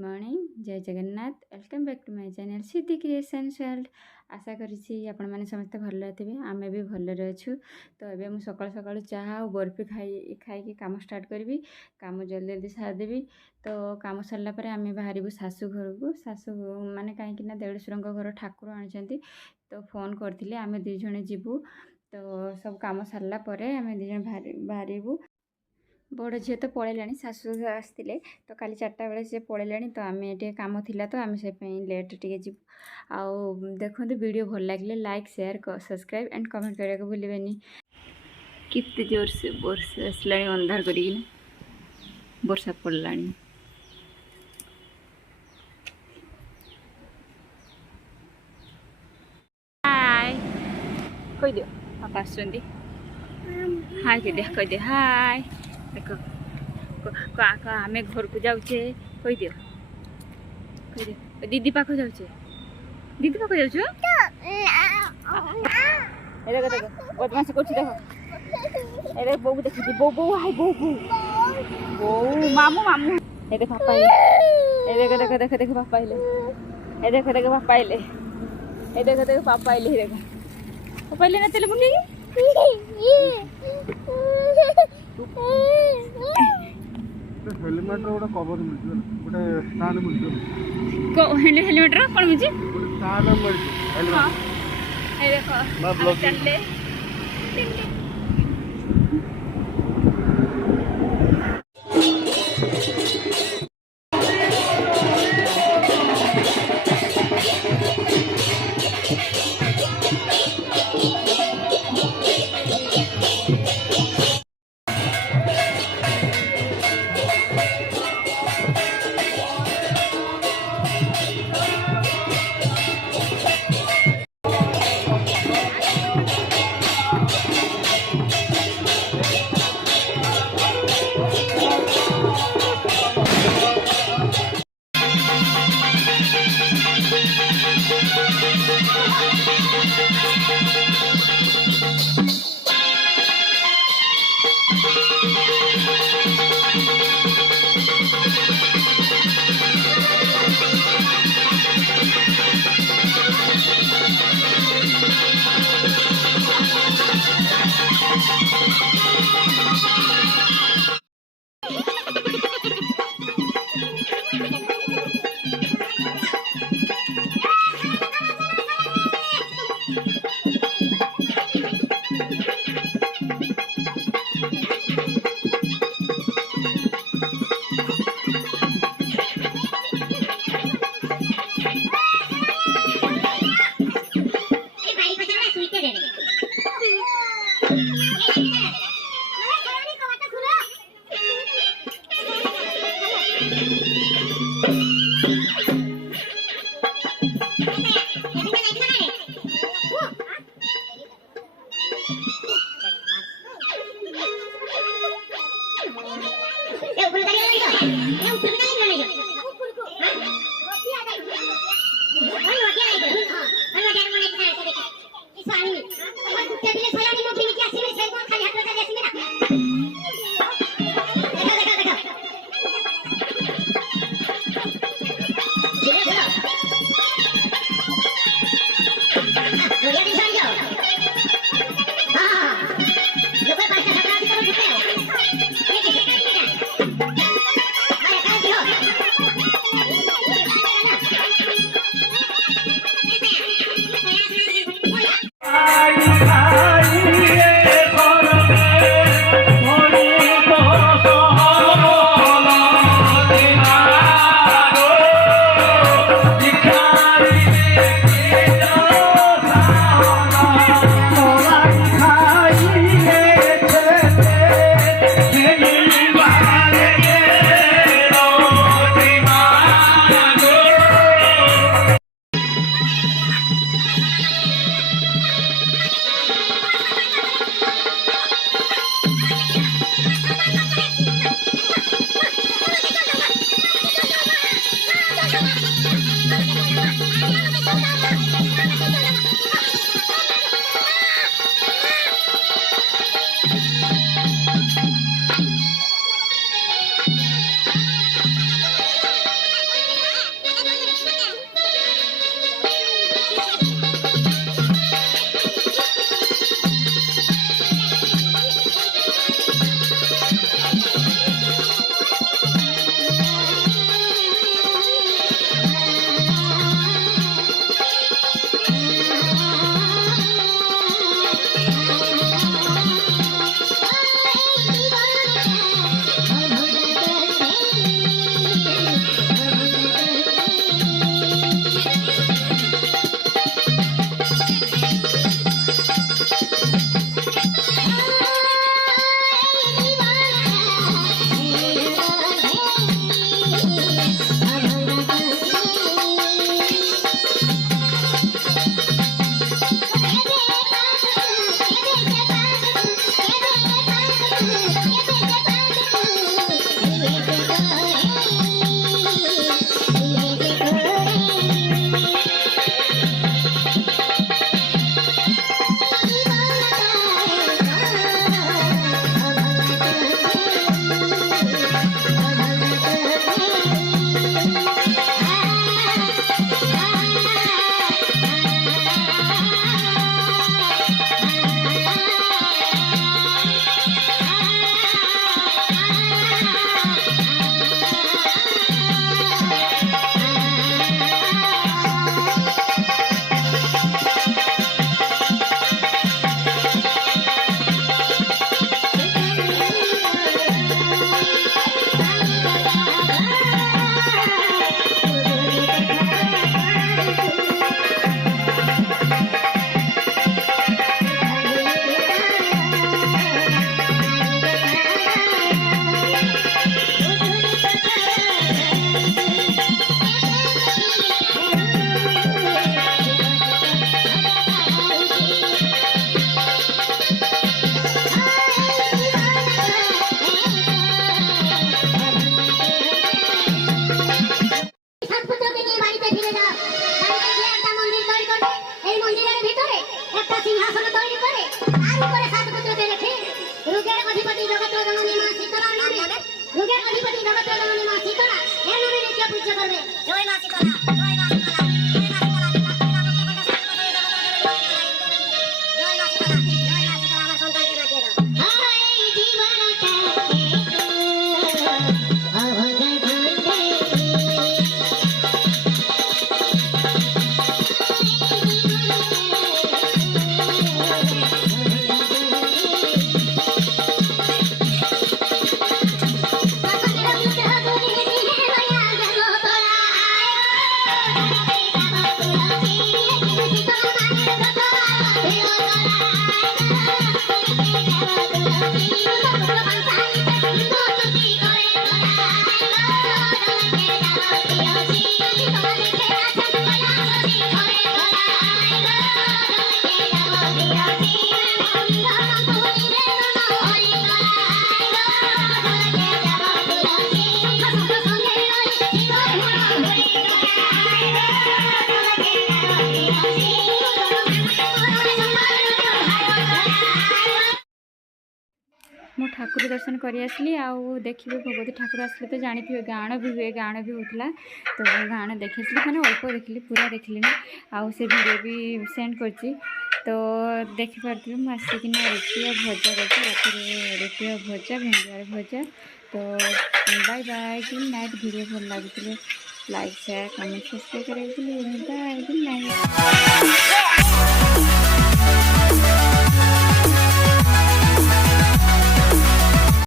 Morning Jay Jagannath welcome back to my channel Siddhi creations world. आशा करी आपण मैंने समस्त भल थे आमे भी भलरे अच्छु। तो ये मुझे सकाल सकाल चाहा और बर्फी खाई काम स्टार्ट करी काम जल्दी जल्दी सारदेवी। तो काम सरला आम बाहर शाशु घर को शाशु माने कहीं देढ़शुर घर ठाकुर आनी तो फोन करते आम दीज जीवु। तो सब काम सरला आम दीज बाहर बड़ झील तो पलैला शाशु आसते तो काली 4टा बेले सी पलैला तो आम ये कम थिला तो आम से लेट टे जी आउ देखो वीडियो भल लगे like share subscribe and comment करने को भूलें। कितने जोर से वर्षा आसला अंधार कर वर्षा पड़ला। हाय कह दियो पापा आसुंदी हाय कह दे हाय देखो आम घर को जाऊे कह दियो दीदी पाख जाऊे दीदी पाख जाऊ देखो देखो बदमाश कर देख बो देखी बो बो हाय बो बो बो मामू मामू ये देख पापा ये देखो देखो देखो देखो पापा आइले ये देखो देखो पापा आइले ये देखो देखो पापा आइले देखो पापा आइले ना चले बुली हेलमेट रो कवर मिल गोटे स्टैंड मिल को हेलमेट रो कोन मिजी गोटे स्टैंड मिल हेलमेट ए देखो चलले একটা সিংহাসন তৈরি করে তার উপরে 7 পুত্রকে রেখে রোগের অধিপতি জগৎজননী মা শীতলার নামে রোগের অধিপতি জগৎজননী মা শীতলা এর নামে নিত্য পূজ্য করবে। জয় মা শীতলা, জয় মা শীতলা, জয় মা ମୁଁ ଠାକୁର ଦର୍ଶନ କରି ଆସିଲି। ଆଉ ଦେଖିବେ ଭଗବତୀ ଠାକୁର ଆସିଲେ ତ ଜାଣିଥିବେ ଗାଣ ବି ହୁଏ, ଗାଣ ବି ହେଉଥିଲା। ତ ଗାଣ ଦେଖିଥିଲି, ମାନେ ଅଳ୍ପ ଦେଖିଲି, ପୁରା ଦେଖିଲିନି। ଆଉ ସେ ଭିଡ଼ିଓ ବି ସେଣ୍ଡ କରିଛି। ତ ଦେଖିପାରୁଥିବେ ମୁଁ ଆସିକିନା ରୁଟି ଆଉ ଭଜା କରିଛି, ରାତିରେ ରୁଟି ଆଉ ଭଜା, ଭେଣ୍ଡି ଆଳୁ ଭଜା। ତ bye bye, good night. Video ଭଲ ଲାଗୁଥିଲେ ଲାଇକ୍, ସେୟାର, କମେଣ୍ଟ, ସବସ୍କ୍ରାଇବ୍ କରିବାକୁ ଭୁଲିବେନି। Bye, good night.